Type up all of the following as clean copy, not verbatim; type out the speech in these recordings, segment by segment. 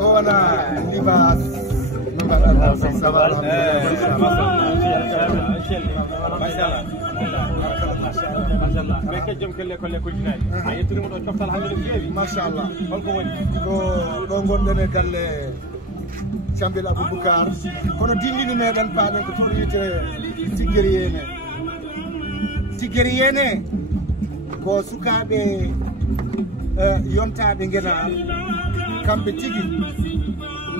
Ona libas machallah holko woni ko ɗo gonɗen e galle Chambil Aboubacar kono dillini meɗen paaɗen ko toon wiyete Tiggeri Yene ko sukaɓe yontaɓe guenaar kamɓe tigi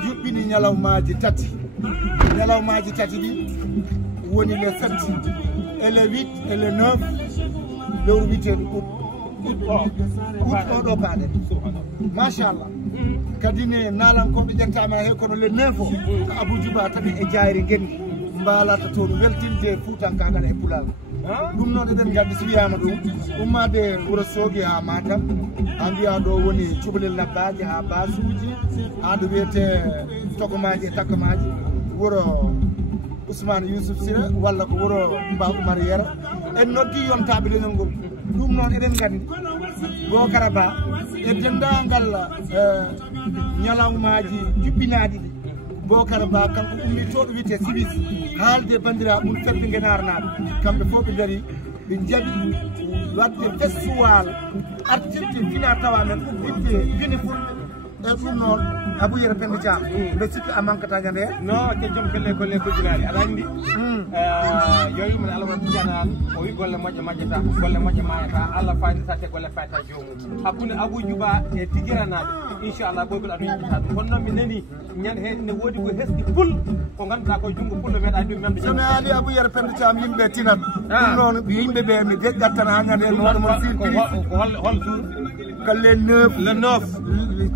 juɓɓini ñalawmaji tati ɗi woni le 7 et le 8 et le 9 lewru witeɗo août oɗo paaɗen machallah kadi ne nalankoɓe ƴettama he kono le 9 o ko Abou Djouba taɓi e jayri gendi mbalata toon weltinde Fuutankagal e Pulaar ɗum noon eɗen gandi so wiyama ɗum ummade Wourossogui ha Matam ha mbiya ɗo woni cubalel labbaji ha basuji ha ɗo wiyete togomaji e takkomaji wuuro Ousmane Youssouf Sira walla ko wuuro Mba Oumar Yero en noddi yontaɓe leñol ngol ɗum noon eɗen gandi Bocara Ba e dendagal ñalawmaji juɓɓinaɗi ɗi Bocara Ba kanko ummi to ɗo wiyete Sibis haalde bandiraɓe mum fedde guenarnaɓe kamɓe fof ɓe daari ɓe jaaɓi wadde festival artirde fina tawa men ubbitde fini fulɓe e ɗum noon Abou Yero Penda Thiam mbe sikki a mankata nde non ke joom kelle golle kojiraɗe aɗa andi yoyumen alamad janal o wi golle moƴƴe majjata golle moƴƴe mayata Allah faydata te golle fayta jomum hakkude Abou Djouba e tigiranaɓe inchallah ɓoyɓel aɗa yiɗita ɗum kono noon mi nani ñande he ne woodi ko heski pul ko ganduɗa ko jungo pullo meeɗa ɗum memde somi haali Abou Yero Penda Thiam yimɓe tinat ɗum noon yimɓeɓe mi deggat tan ha ñande no waɗa mon surprise hol jour ko le 9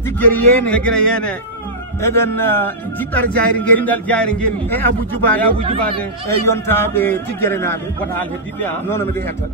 Tiggeri Yene eɗen jiɗɗar jayri ngendi e Abou Djouba de e yontaɓe tiggerenaɓe woto haal heddiɓe nono miɗe etta